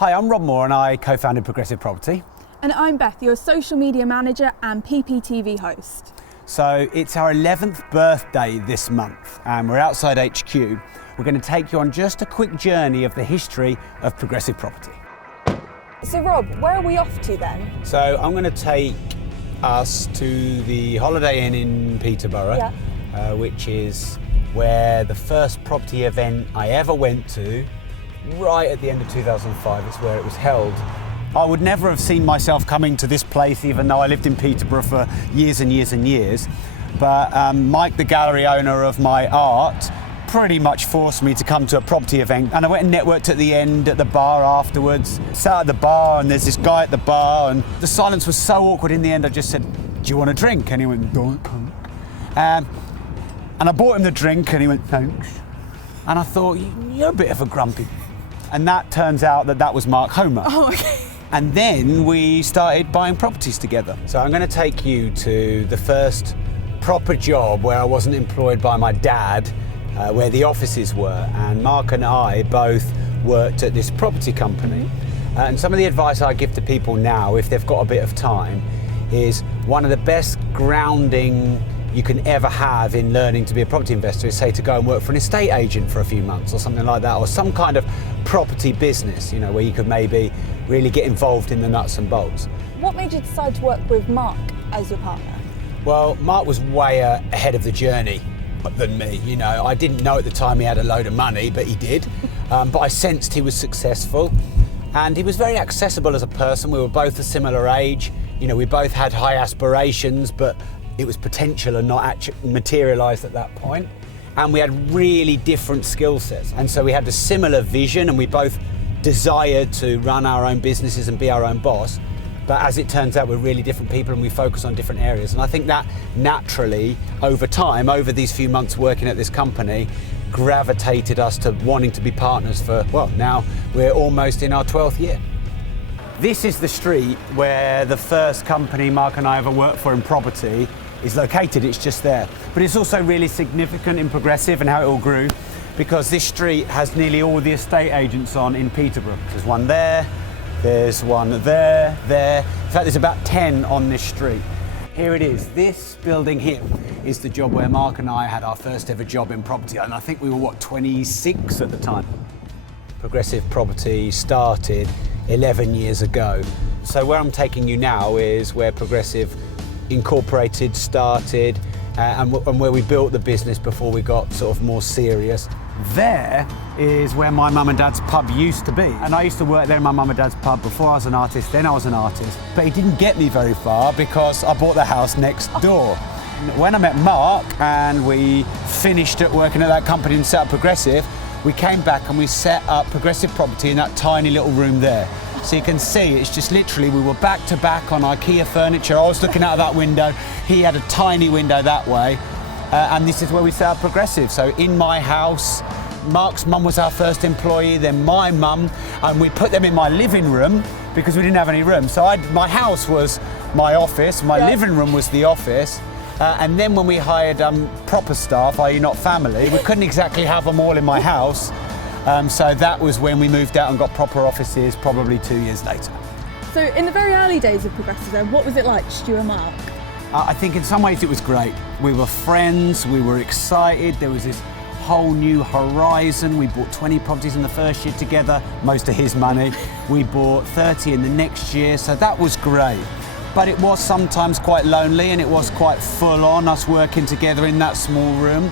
Hi, I'm Rob Moore and I co-founded Progressive Property. And I'm Beth, your social media manager and PPTV host. So it's our 11th birthday this month and we're outside HQ. We're going to take you on just a quick journey of the history of Progressive Property. So Rob, where are we off to then? So I'm going to take us to the Holiday Inn in Peterborough, which is where the first property event I ever went to, right at the end of 2005, it's where it was held. I would never have seen myself coming to this place, even though I lived in Peterborough for years and years and years. But Mike, the gallery owner of my art, pretty much forced me to come to a property event. And I went and networked at the end at the bar afterwards. Sat at the bar and there's this guy at the bar and the silence was so awkward. In the end, I just said, "Do you want a drink?" And he went, "Don't." And I bought him the drink and he went, "Thanks." And I thought, "You're a bit of a grumpy." And that turns out that was Mark Homer. Oh, okay. And then we started buying properties together. So I'm going to take you to the first proper job where I wasn't employed by my dad, where the offices were. And Mark and I both worked at this property company. And some of the advice I give to people now, if they've got a bit of time, is one of the best grounding you can ever have in learning to be a property investor is, say, to go and work for an estate agent for a few months or something like that, or some kind of property business, you know, where you could maybe really get involved in the nuts and bolts. What made you decide to work with Mark as your partner? Well, Mark was way ahead of the journey than me. You know, I didn't know at the time he had a load of money, but he did. But I sensed he was successful and he was very accessible as a person. We were both a similar age. You know, we both had high aspirations, but it was potential and not actually materialised at that point. And we had really different skill sets. And so we had a similar vision and we both desired to run our own businesses and be our own boss. But as it turns out, we're really different people and we focus on different areas. And I think that naturally, over time, over these few months working at this company, gravitated us to wanting to be partners for, well, now we're almost in our 12th year. This is the street where the first company Mark and I ever worked for in property is located. It's just there. But it's also really significant in Progressive and how it all grew, because this street has nearly all the estate agents on in Peterborough. There's one there, there's one there. In fact, there's about 10 on this street. Here it is. This building here is the job where Mark and I had our first ever job in property. And I think we were, 26 at the time. Progressive Property started 11 years ago. So where I'm taking you now is where Progressive Incorporated started and where we built the business before we got sort of more serious. There is where my mum and dad's pub used to be. And I used to work there in my mum and dad's pub before I was an artist, then I was an artist. But it didn't get me very far because I bought the house next door. When I met Mark and we finished at working at that company and set up Progressive, we came back and we set up Progressive Property in that tiny little room there. So you can see it's just literally, we were back to back on IKEA furniture. I was looking out of that window, he had a tiny window that way. And this is where we set up Progressive. So in my house, Mark's mum was our first employee, then my mum, and we put them in my living room because we didn't have any room. So my house was my office, my living room was the office. And then when we hired proper staff, i.e. not family, we couldn't exactly have them all in my house. So that was when we moved out and got proper offices, probably 2 years later. So in the very early days of Progressive then, what was it like, Stu and Mark? I think in some ways it was great. We were friends, we were excited, there was this whole new horizon. We bought 20 properties in the first year together, most of his money. We bought 30 in the next year, so that was great. But it was sometimes quite lonely and it was quite full on, us working together in that small room.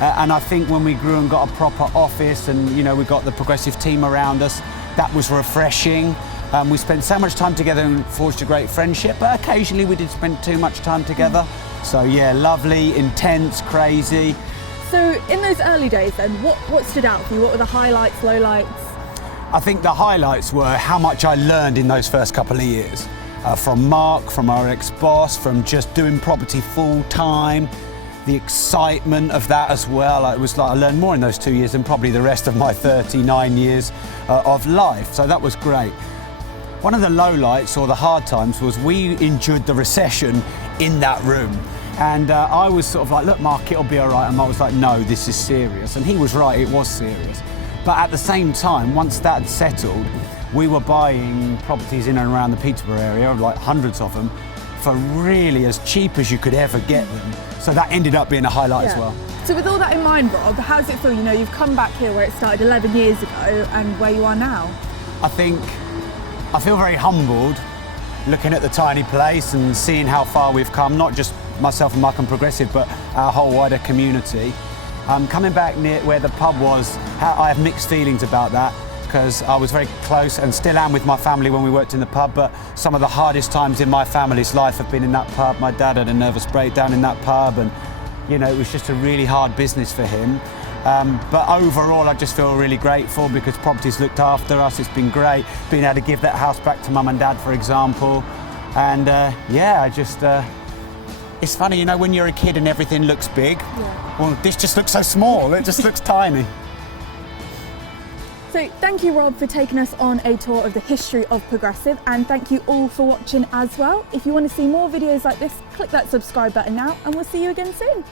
And I think when we grew and got a proper office and, you know, we got the Progressive team around us, that was refreshing. We spent so much time together and forged a great friendship, but occasionally we did spend too much time together. So yeah, lovely, intense, crazy. So in those early days then, what stood out for you? What were the highlights, lowlights? I think the highlights were how much I learned in those first couple of years. From Mark, from our ex-boss, from just doing property full time, the excitement of that as well. It was like I learned more in those 2 years than probably the rest of my 39 years of life. So that was great. One of the lowlights or the hard times was we endured the recession in that room. And I was sort of like, look, Mark, it'll be all right. And Mark was like, no, this is serious. And he was right, it was serious. But at the same time, once that had settled, we were buying properties in and around the Peterborough area, like hundreds of them, for really as cheap as you could ever get them. So that ended up being a highlight as well. So with all that in mind, Rob, how does it feel? You know, you've come back here where it started 11 years ago and where you are now. I feel very humbled looking at the tiny place and seeing how far we've come, not just myself and Markham Progressive, but our whole wider community. Coming back near where the pub was, I have mixed feelings about that, because I was very close and still am with my family when we worked in the pub, but some of the hardest times in my family's life have been in that pub. My dad had a nervous breakdown in that pub, and you know, it was just a really hard business for him. But overall, I just feel really grateful because property's looked after us. It's been great being able to give that house back to mum and dad, for example. And it's funny, you know, when you're a kid and everything looks big, well, this just looks so small. It just looks tiny. So thank you, Rob, for taking us on a tour of the history of Progressive, and thank you all for watching as well. If you want to see more videos like this, click that subscribe button now, and we'll see you again soon.